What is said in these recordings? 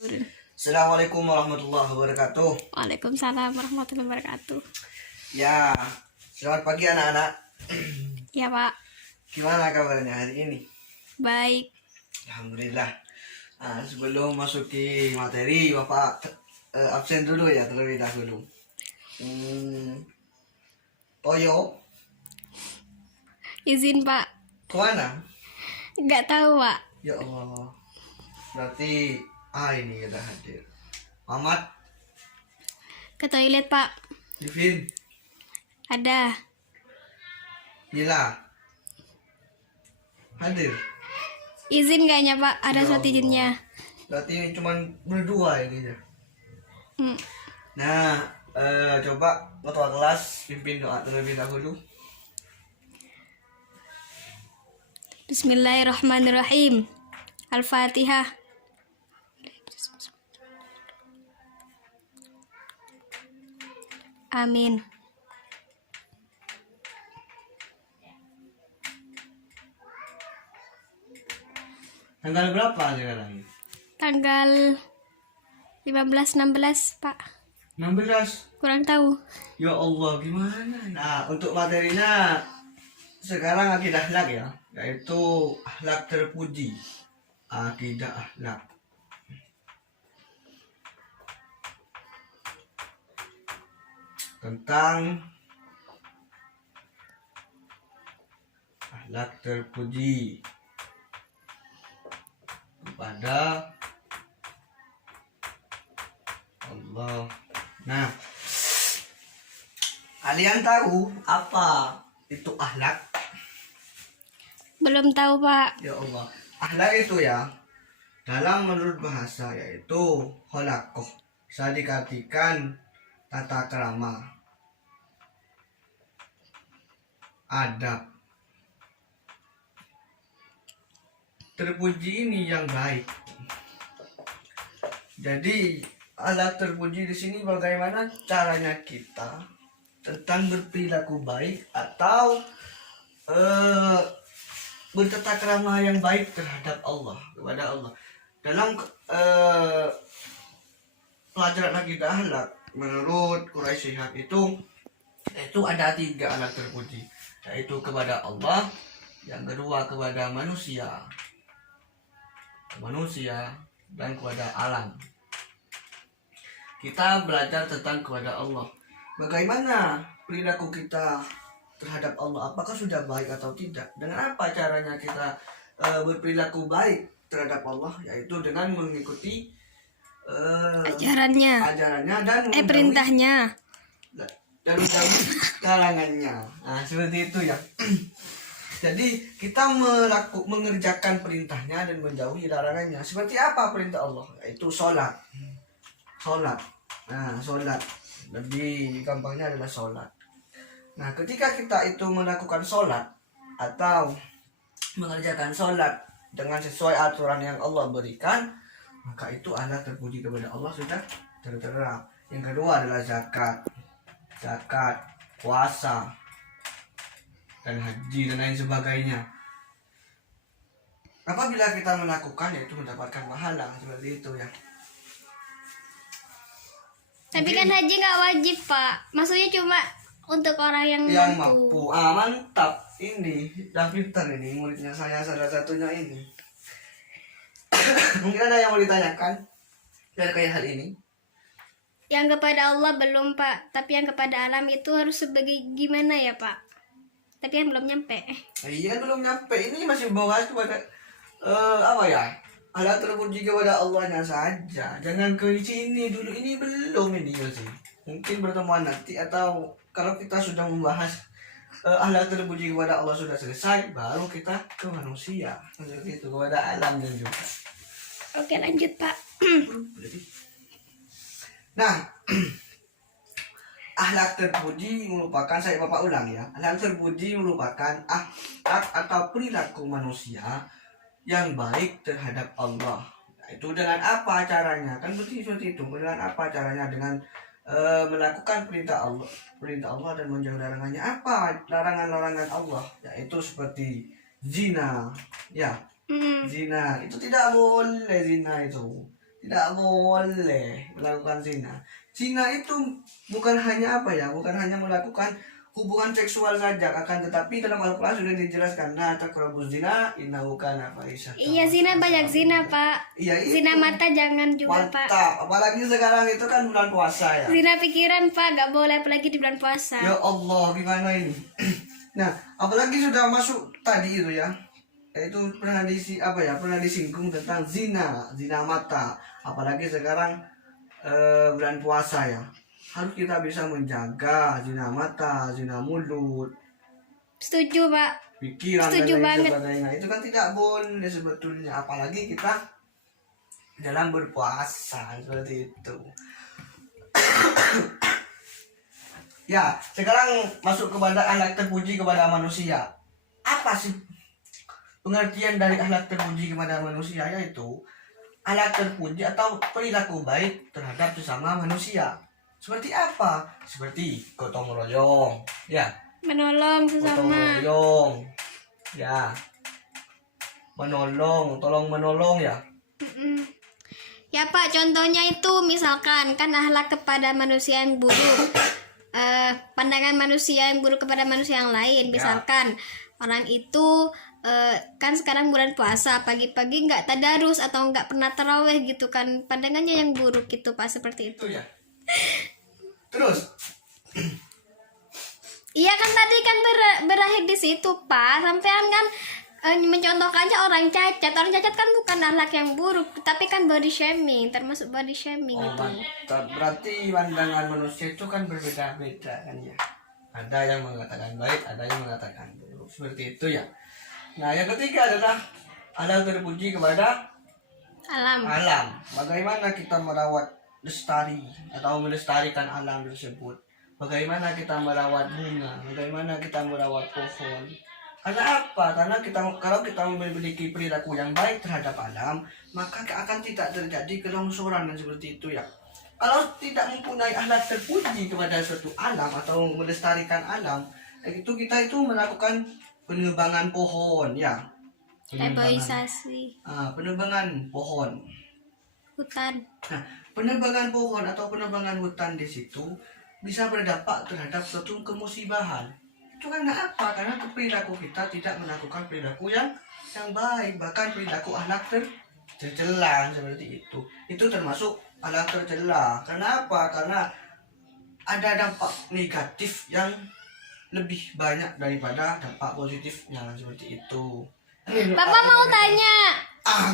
Assalamualaikum warahmatullahi wabarakatuh. Waalaikumsalam warahmatullahi wabarakatuh. Ya, selamat pagi anak-anak. Ya Pak, Gimana kabarnya hari ini? baik. Alhamdulillah. Nah, sebelum masuki materi, Bapak absen dulu ya terlebih dahulu. Toyo, Izin Pak, kemana? nggak tahu Pak. Ya Allah. Berarti ini udah hadir. Mamat, Ke toilet Pak. Livin, Ada. Nila, hadir. Izin kayaknya Pak, ada Ya surat Allah. izinnya. Berarti cuma berdua ini ya. Hmm. Nah, coba ketua kelas pimpin doa terlebih dahulu. Bismillahirrahmanirrahim. Al-Fatihah. Amin. Tanggal berapa sekarang? Tanggal 15-16 Pak. 16. Kurang tahu. Ya Allah, gimana? Nah, untuk materinya sekarang akidah akhlak ya, yaitu akhlak terpuji. Akidah akhlak. Tentang akhlak terpuji kepada Allah. Nah, kalian tahu apa itu akhlak? Belum tahu Pak. Ya Allah, akhlak itu ya dalam menurut bahasa yaitu kholakoh, bisa diartikan tata krama, adab. Terpuji ini yang baik. Jadi alat terpuji di sini bagaimana caranya kita tentang berperilaku baik atau bertata krama yang baik terhadap Allah, kepada Allah. Dalam pelajaran akidah akhlak menurut Quraisy Shihab itu ada 3 alat terpuji, yaitu kepada Allah, yang kedua kepada manusia dan kepada alam. Kita belajar tentang kepada Allah. Bagaimana perilaku kita terhadap Allah? Apakah sudah baik atau tidak? Dengan apa caranya kita berperilaku baik terhadap Allah? Yaitu dengan mengikuti Ajarannya. dan Perintahnya. dan menjauhi larangannya. Nah, seperti itu ya. Jadi kita mengerjakan perintahnya dan menjauhi larangannya. Seperti apa perintah Allah? Yaitu sholat. Nah, sholat lebih gampangnya adalah sholat. Nah, ketika kita itu melakukan sholat atau mengerjakan sholat dengan sesuai aturan yang Allah berikan, maka itu alat terpuji kepada Allah sudah tertera. Yang kedua adalah zakat, puasa, dan haji dan lain sebagainya. Apabila kita melakukan, yaitu mendapatkan pahala seperti itu ya. Tapi kan haji nggak wajib Pak. Maksudnya cuma untuk orang yang mampu. Mantap. Ini dah pintar ini muridnya saya, salah satunya ini. Mungkin ada yang mau ditanyakan terkait hal ini? Yang kepada Allah belum Pak, tapi yang kepada alam itu harus sebagai gimana ya Pak? Tapi yang belum nyampe. Iya, belum nyampe. Ini masih bahas kepada apa ya? Alat terpuji kepada Allahnya saja. Jangan ke sini dulu. Ini belum ini sih. Mungkin pertemuan nanti atau kalau kita sudah membahas alat terpuji kepada Allah sudah selesai, baru kita ke manusia. Seperti itu, kepada alam dan juga. Oke, lanjut Pak. Nah, akhlak terpuji merupakan, saya Bapak ulang ya. Akhlak terpuji merupakan akhlak atau perilaku manusia yang baik terhadap Allah. Itu dengan apa caranya? Kan seperti itu. Dengan apa caranya? Dengan melakukan perintah Allah dan menjauhi larangannya. Apa larangan-larangan Allah? Yaitu seperti zina, ya. Zina itu tidak boleh, zina itu Tidak boleh melakukan zina. Zina itu bukan hanya apa ya, bukan hanya melakukan hubungan seksual saja, akan tetapi dalam Al-Quran sudah dijelaskan, nah taqrabuz zina innahu kana fahisatan. Iya, zina banyak zina, Pak. Iya, itu. Zina mata jangan juga, Pak. Mantap, apalagi sekarang itu kan bulan puasa ya. Zina pikiran, Pak, gak boleh apalagi di bulan puasa. Ya Allah, gimana ini? Nah, apalagi sudah masuk tadi itu ya. Itu pernah pernah disinggung tentang zina mata. Apalagi sekarang bulan puasa ya. Harus kita bisa menjaga zina mata, zina mulut, Setuju, Pak. pikiran Setuju dan lain banget. sebagainya. Itu kan tidak boleh sebetulnya, apalagi kita dalam berpuasa seperti itu. Ya, sekarang masuk kepada akhlak terpuji kepada manusia. Apa sih pengertian dari akhlak terpuji kepada manusia? Yaitu akhlak terpuji atau perilaku baik terhadap sesama manusia. Seperti apa? Seperti gotong royong, ya. Menolong Gotong sesama. royong, ya. Tolong menolong ya. Mm-mm. Ya, Pak, contohnya itu misalkan kan akhlak kepada manusia yang buruk. Pandangan manusia yang buruk kepada manusia yang lain. Misalkan orang itu kan sekarang bulan puasa, pagi-pagi nggak tadarus atau nggak pernah taraweh gitu kan, pandangannya yang buruk gitu, Pak, seperti itu. Itu ya. Terus, Iya kan tadi kan berakhir di situ, Pak. Sampean kan mencontohkannya orang cacat. Orang cacat kan bukan akhlak yang buruk, tapi kan body shaming, termasuk body shaming oh, itu. mantap. Berarti pandangan manusia itu kan berbeda-beda kan ya. Ada yang mengatakan baik, ada yang mengatakan buruk. Seperti itu ya. Nah, yang ketiga adalah akhlak terpuji kepada Alam. Bagaimana kita merawat lestari atau melestarikan alam tersebut? Bagaimana kita merawat bunga? Bagaimana kita merawat pohon? Karena apa? Karena kalau kita memiliki perilaku yang baik terhadap alam, maka akan tidak terjadi kelongsoran dan seperti itu ya. Kalau tidak mempunyai akhlak terpuji kepada suatu alam atau melestarikan alam, itu kita itu melakukan penebangan pohon ya. Reboisasi Penebangan pohon. hutan. Nah, penebangan pohon atau penebangan hutan di situ bisa berdampak terhadap suatu kemusibahan. Itu karena apa? Karena perilaku kita tidak melakukan perilaku yang baik, bahkan perilaku akhlak tercela seperti itu. Itu termasuk akhlak tercela. Kenapa? Karena ada dampak negatif yang lebih banyak daripada dampak positifnya seperti itu. Bapak mau tanya.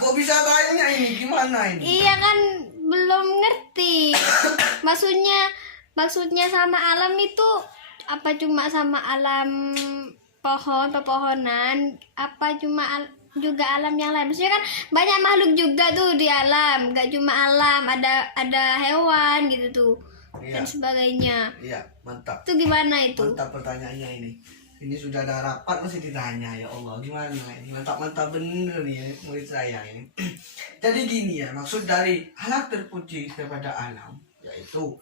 Kok bisa tanya ini? Gimana ini? Iya kan belum ngerti. Maksudnya sama alam itu apa cuma sama alam pepohonan, apa cuma juga alam yang lain? Maksudnya kan banyak makhluk juga tuh di alam, nggak cuma alam, ada hewan gitu tuh. Iya. Dan sebagainya. Iya, mantap. Itu gimana itu? Mantap pertanyaannya ini. Ini sudah ada rapat masih ditanya, ya Allah, gimana ini? Mantap bener nih murid saya ini. Jadi gini ya, maksud dari akhlak terpuji kepada alam, yaitu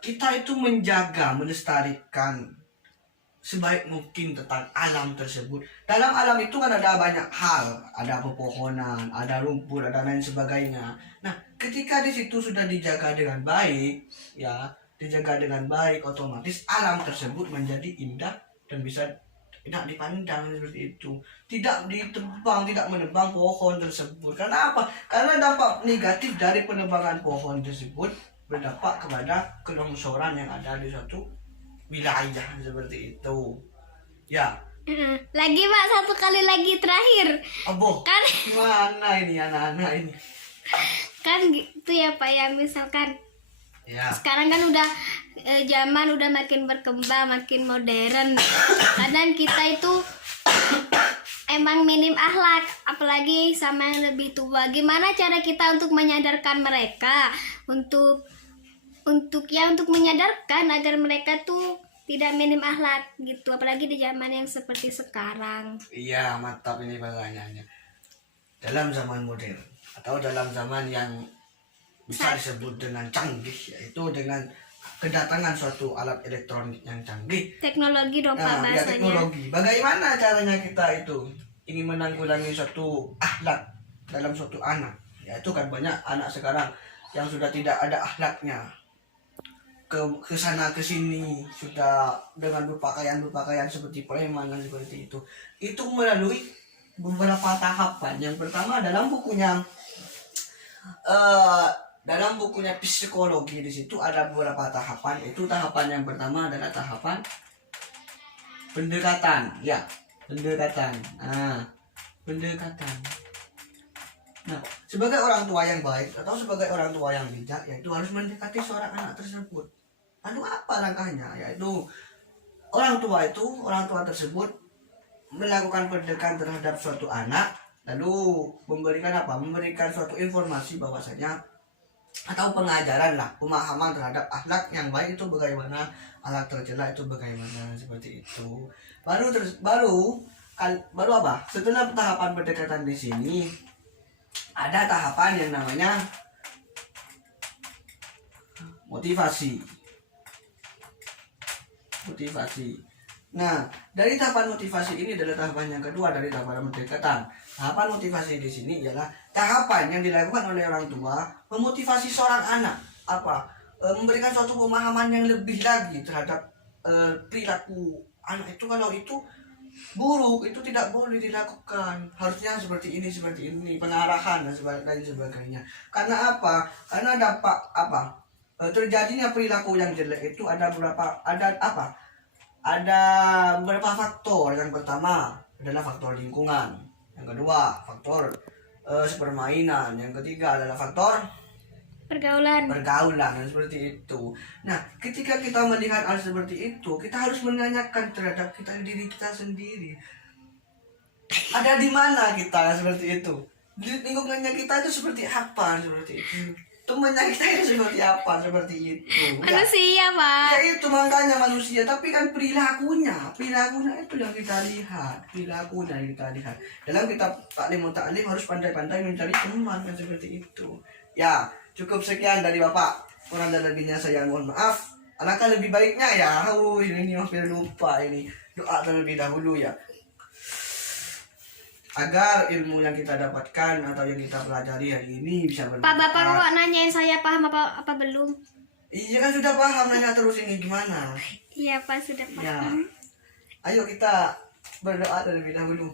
kita itu menjaga, melestarikan sebaik mungkin tentang alam tersebut. Dalam alam itu kan ada banyak hal, ada pepohonan, ada rumput, ada lain sebagainya. Nah, ketika di situ sudah dijaga dengan baik, ya, otomatis alam tersebut menjadi indah dan bisa tidak dipandang seperti itu. Tidak ditebang, tidak menebang pohon tersebut. Karena apa? Karena dampak negatif dari penebangan pohon tersebut berdampak kepada kelongsoran yang ada di suatu wilayah seperti itu. Ya. Lagi Pak, satu kali lagi terakhir. Aboh, Kan gimana ini anak-anak ini? kan gitu ya Pak ya, misalkan Ya. sekarang kan udah zaman udah makin berkembang, makin modern. Kadang kita itu emang minim akhlak, apalagi sama yang lebih tua. Gimana cara kita untuk menyadarkan mereka untuk menyadarkan agar mereka tuh tidak minim akhlak gitu, apalagi di zaman yang seperti sekarang. Iya, mantap ini pertanyaannya. Dalam zaman modern atau dalam zaman yang bisa disebut dengan canggih, yaitu dengan kedatangan suatu alat elektronik yang canggih. Teknologi dong Pak Ya, bahasanya. teknologi. Bagaimana caranya kita itu ingin menanggulangi suatu akhlak dalam suatu anak? Ya itu kan banyak anak sekarang yang sudah tidak ada akhlaknya, ke sana ke sini sudah dengan berpakaian seperti preman dan seperti itu melalui beberapa tahapan. Yang pertama dalam bukunya psikologi, di situ ada beberapa tahapan. Itu tahapan yang pertama adalah tahapan pendekatan. Ya, pendekatan. Pendekatan. Nah, sebagai orang tua yang baik atau sebagai orang tua yang bijak, yaitu harus mendekati seorang anak tersebut. Lalu apa langkahnya? Yaitu orang tua tersebut melakukan pendekatan terhadap suatu anak, lalu memberikan suatu informasi bahwasanya, atau pengajaran lah, pemahaman terhadap akhlak yang baik itu bagaimana, akhlak tercela itu bagaimana, seperti itu. Baru apa? Setelah tahapan pendekatan di sini, ada tahapan yang namanya motivasi. Nah, dari tahapan motivasi ini adalah tahapan yang kedua dari tahapan pendekatan. Tahapan motivasi di sini ialah tahapan yang dilakukan oleh orang tua memotivasi seorang anak, memberikan suatu pemahaman yang lebih lagi terhadap perilaku anak itu. Kalau itu buruk, itu tidak boleh dilakukan, harusnya seperti ini, pengarahan dan sebagainya. Karena apa? Karena dampak terjadinya perilaku yang jelek itu ada beberapa faktor. Yang pertama adalah faktor lingkungan, yang kedua faktor permainan, yang ketiga adalah faktor pergaulan dan seperti itu. Nah, ketika kita melihat hal seperti itu, kita harus menanyakan terhadap diri kita sendiri, ada di mana kita seperti itu, di lingkungannya kita itu seperti apa, seperti itu, temannya kita itu seperti apa, seperti itu. Manusia, Pak. Ya itu makanya manusia, tapi kan perilakunya itu yang kita lihat, Dalam kitab Taklim harus pandai-pandai mencari teman, kan seperti itu. Ya, cukup sekian dari Bapak. Kurang dan lebihnya saya mohon maaf. Alangkah lebih baiknya ya, ini hampir lupa ini. Doa terlebih dahulu ya, agar ilmu yang kita dapatkan atau yang kita pelajari hari ini bisa bermanfaat. Pak, Bapak kok nanyain saya paham apa belum? Iya kan sudah paham, nanya terus ini gimana? Iya, Pak, sudah Ya. paham. Ayo kita berdoa terlebih dahulu.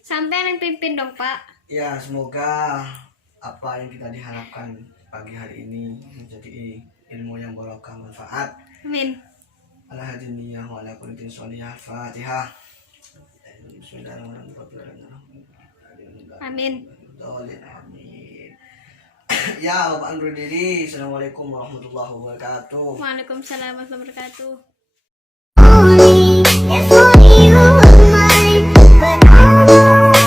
Sampai yang pimpin dong, Pak. Ya, semoga apa yang kita diharapkan pagi hari ini menjadi ilmu yang barokah, manfaat. Amin. Ala hadiniyah wa ala kulli sholihah. Fatihah. Bismillahirrahmanirrahim. Amin. Amin. Ya, Bapak undur diri. Assalamualaikum warahmatullahi wabarakatuh. Waalaikumsalam warahmatullahi wabarakatuh. Only if